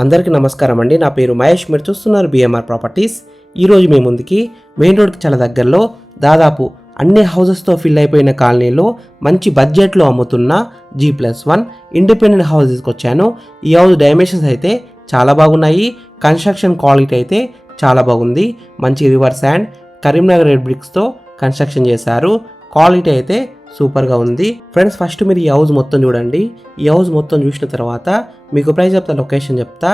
అందరికీ నమస్కారం అండి. నా పేరు మహేష్. మీరు చూస్తున్నారు బిఎంఆర్ ప్రాపర్టీస్. ఈరోజు మీ ముందుకి మెయిన్ రోడ్కి చాలా దగ్గరలో దాదాపు అన్ని హౌసెస్తో ఫిల్ అయిపోయిన కాలనీలో మంచి బడ్జెట్లో అమ్ముతున్న G+1 ఇండిపెండెంట్ హౌస్ తీసుకొచ్చాను. ఈ హౌస్ డైమెన్షన్స్ అయితే చాలా బాగున్నాయి. కన్స్ట్రక్షన్ క్వాలిటీ అయితే చాలా బాగుంది. మంచి రివర్ శాండ్ కరీంనగర్ రెడ్ బ్రిక్స్తో కన్స్ట్రక్షన్ చేశారు. క్వాలిటీ అయితే సూపర్గా ఉంది. ఫ్రెండ్స్, ఫస్ట్ మీరు ఈ హౌస్ మొత్తం చూడండి. ఈ హౌస్ మొత్తం చూసిన తర్వాత మీకు ప్రైస్ చెప్తా, లొకేషన్ చెప్తా,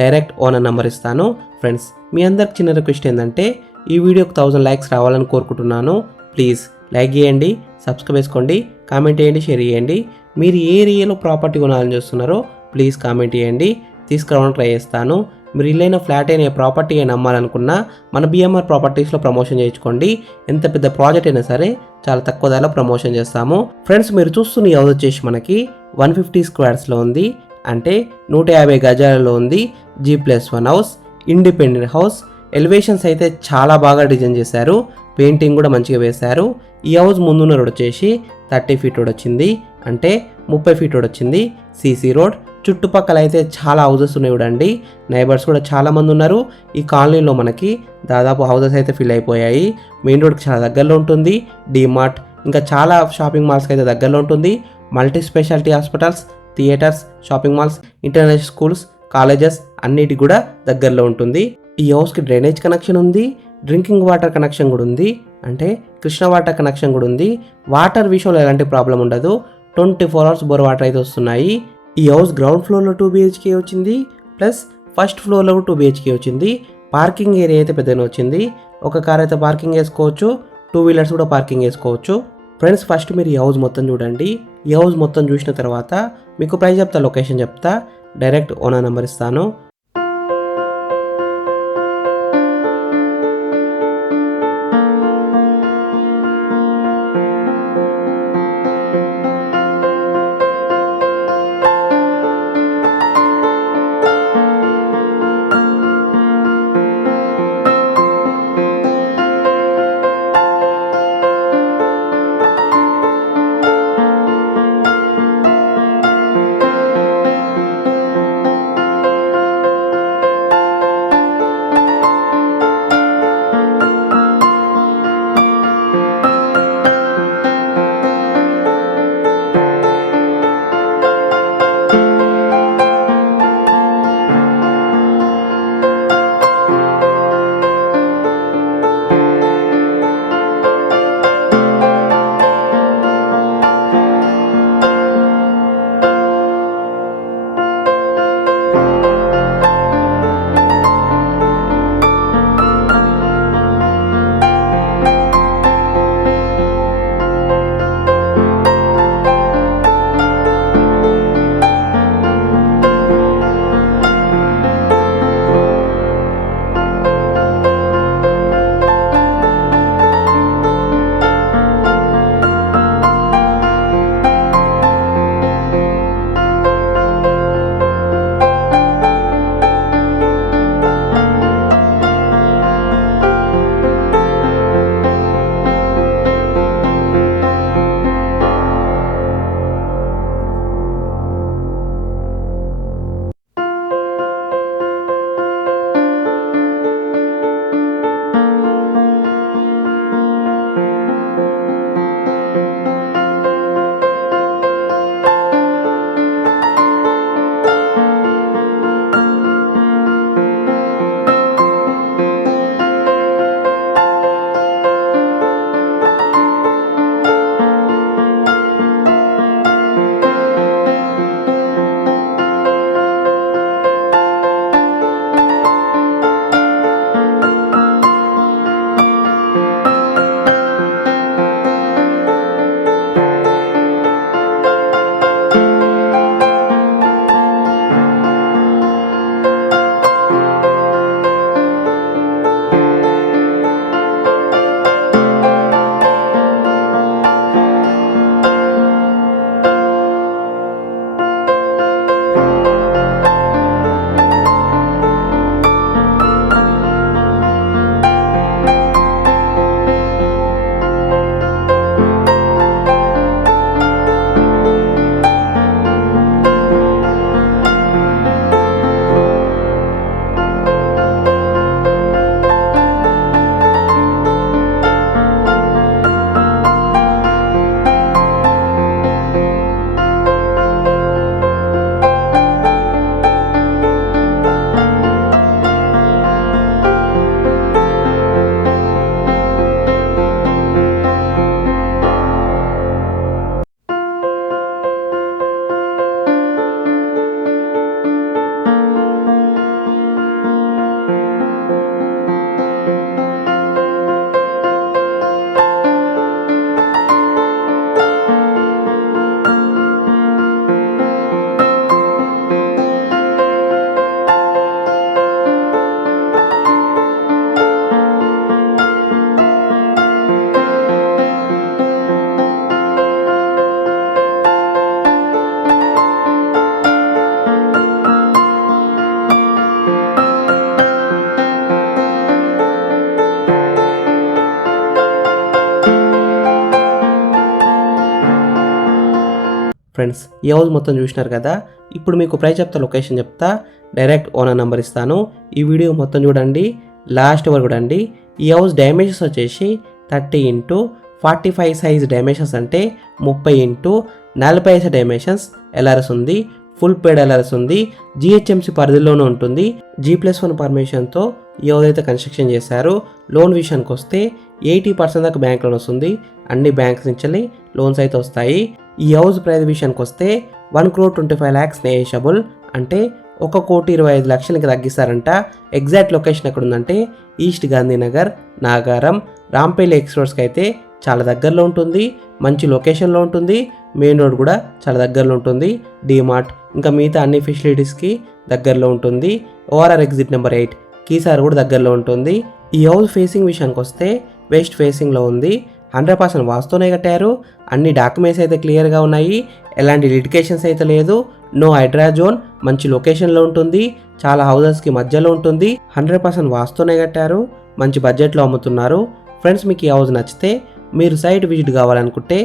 డైరెక్ట్ ఓనర్ నెంబర్ ఇస్తాను. ఫ్రెండ్స్, మీ అందరికి చిన్న రిక్వెస్ట్ ఏంటంటే ఈ వీడియోకి 1000 లైక్స్ రావాలని కోరుకుంటున్నాను. ప్లీజ్ లైక్ చేయండి, సబ్స్క్రైబ్ చేసుకోండి, కామెంట్ చేయండి, షేర్ చేయండి. మీరు ఏ ఏరియాలో ప్రాపర్టీ కొనాలని చూస్తున్నారో ప్లీజ్ కామెంట్ చేయండి, తీసుకురావడానికి ట్రై చేస్తాను. మీరు ఇల్లైన ఫ్లాట్ అయిన ప్రాపర్టీ అయినా అమ్మాలనుకున్నా మన బిఎంఆర్ ప్రాపర్టీస్లో ప్రమోషన్ చేయించుకోండి. ఎంత పెద్ద ప్రాజెక్ట్ అయినా సరే చాలా తక్కువ ధరలో ప్రమోషన్ చేస్తాము. ఫ్రెండ్స్, మీరు చూస్తున్న ఈ హౌస్ వచ్చేసి మనకి 150 స్క్వేర్స్లో ఉంది, అంటే 150 గజాలలో ఉంది. G+1 house, independent house. Elevations అయితే చాలా బాగా డిజైన్ చేశారు, పెయింటింగ్ కూడా మంచిగా వేశారు. ఈ హౌస్ ముందున్న రోడ్ వచ్చేసి 30 ఫీట్ రోడ్ వచ్చింది, అంటే 30 ఫీట్ రోడ్ వచ్చింది. CC road. చుట్టుపక్కల అయితే చాలా హౌసెస్ ఉన్నాయి చూడండి. నైబర్స్ కూడా చాలా మంది ఉన్నారు. ఈ కాలనీలో మనకి దాదాపు హౌసెస్ అయితే ఫిల్ అయిపోయాయి. మెయిన్ రోడ్కి చాలా దగ్గరలో ఉంటుంది. డీమార్ట్ ఇంకా చాలా షాపింగ్ మాల్స్కి అయితే దగ్గరలో ఉంటుంది. Multi speciality hospitals, theatres, shopping malls, international schools, colleges అన్నిటికి కూడా దగ్గరలో ఉంటుంది. ఈ హౌస్కి డ్రైనేజ్ కనెక్షన్ ఉంది, డ్రింకింగ్ వాటర్ కనెక్షన్ కూడా ఉంది, అంటే కృష్ణ వాటర్ కనెక్షన్ కూడా ఉంది. వాటర్ విషయంలో ఎలాంటి ప్రాబ్లం ఉండదు. 24 అవర్స్ బోర్ వాటర్ అయితే వస్తున్నాయి. ఈ హౌస్ గ్రౌండ్ ఫ్లోర్లో 2 BHK వచ్చింది, ప్లస్ ఫస్ట్ ఫ్లోర్లో 2 BHK వచ్చింది. పార్కింగ్ ఏరియా అయితే పెద్దగా వచ్చింది. ఒక కార్ అయితే పార్కింగ్ వేసుకోవచ్చు, 2 వీలర్స్ కూడా పార్కింగ్ వేసుకోవచ్చు. ఫ్రెండ్స్, ఫస్ట్ మీరు ఈ హౌస్ మొత్తం చూడండి. ఈ హౌస్ మొత్తం చూసిన తర్వాత మీకు ప్రైస్ చెప్తా, లొకేషన్ చెప్తా, డైరెక్ట్ ఓనర్ నెంబర్ ఇస్తాను. ఫ్రెండ్స్ ఈ హౌస్ మొత్తం చూసినారు కదా. ఇప్పుడు మీకు ప్రైస్ చెప్తా, లొకేషన్ చెప్తా, డైరెక్ట్ ఓనర్ నెంబర్ ఇస్తాను. ఈ వీడియో మొత్తం చూడండి, లాస్ట్ వరకు చూడండి. ఈ హౌస్ డైమెన్షన్స్ వచ్చేసి 30x45 సైజ్ డైమెన్షన్స్, అంటే 30x40 డైమెన్షన్స్. ఎల్ఆర్ఎస్ ఉంది, ఫుల్ పేడ్ ఎల్ఆర్ఎస్ ఉంది, జిహెచ్ఎంసీ పరిధిలోనే ఉంటుంది. G+1 పర్మిషన్తో ఈ హౌస్ అయితే కన్స్ట్రక్షన్ చేశారు. లోన్ విషయానికి వస్తే 80% దాకా బ్యాంక్ లోన్ వస్తుంది. అన్ని బ్యాంక్స్ నుంచి లోన్స్ అయితే వస్తాయి. ఈ హౌస్ ప్రైస్ విషయానికి వస్తే 1,25,00,000 నెగోషియబుల్, అంటే 1,25,00,000కి తగ్గిస్తారంట. ఎగ్జాక్ట్ లొకేషన్ ఎక్కడ ఉందంటే ఈస్ట్ గాంధీనగర్, నాగారం, రాంపల్లి ఎక్స్ప్రెస్కి అయితే చాలా దగ్గరలో ఉంటుంది. మంచి లొకేషన్లో ఉంటుంది. మెయిన్ రోడ్ కూడా చాలా దగ్గరలో ఉంటుంది. డీమార్ట్ ఇంకా మిగతా అన్ని ఫెసిలిటీస్కి దగ్గరలో ఉంటుంది. ఓఆర్ఆర్ ఎగ్జిట్ నెంబర్ 8 కీసార్ కూడా దగ్గరలో ఉంటుంది. ఈ హౌస్ ఫేసింగ్ విషయానికి వస్తే వెస్ట్ ఫేసింగ్లో ఉంది. 100% వాస్తూనే కట్టారు. అన్ని డాక్యుమెంట్స్ అయితే క్లియర్గా ఉన్నాయి. ఎలాంటి లిటికేషన్స్ అయితే లేదు. No Hydra zone. మంచి లొకేషన్లో ఉంటుంది. చాలా హౌసెస్కి మధ్యలో ఉంటుంది. 100% వాస్తూనే కట్టారు. మంచి బడ్జెట్లో అమ్ముతున్నారు. ఫ్రెండ్స్ మీకు ఈ హౌస్ నచ్చితే మీరు సైట్ విజిట్ కావాలనుకుంటే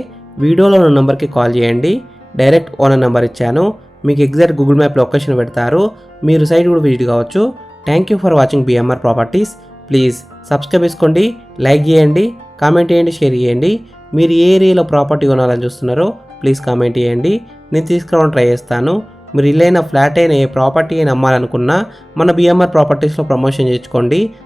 వీడియోలో ఉన్న నెంబర్కి కాల్ చేయండి. డైరెక్ట్ ఓనర్ నెంబర్ ఇచ్చాను. మీకు ఎగ్జాక్ట్ గూగుల్ మ్యాప్ లొకేషన్ పెడతారు. మీరు సైట్ కూడా విజిట్ కావచ్చు. Thank you for watching BMR properties. Please subscribe చేసుకోండి, లైక్ చేయండి, కామెంట్ చేయండి, షేర్ చేయండి. మీరు ఏ ఏరియాలో ప్రాపర్టీ కొనాలని చూస్తున్నారో ప్లీజ్ కామెంట్ చేయండి. నేను తీసుకురావడానికి ట్రై చేస్తాను. మీరు ఇల్లైనా ఫ్లాట్ అయినా ఏ ప్రాపర్టీ అయినా అమ్మాలనుకున్నా మన బిఎంఆర్ ప్రాపర్టీస్లో ప్రమోషన్ చేసుకోండి.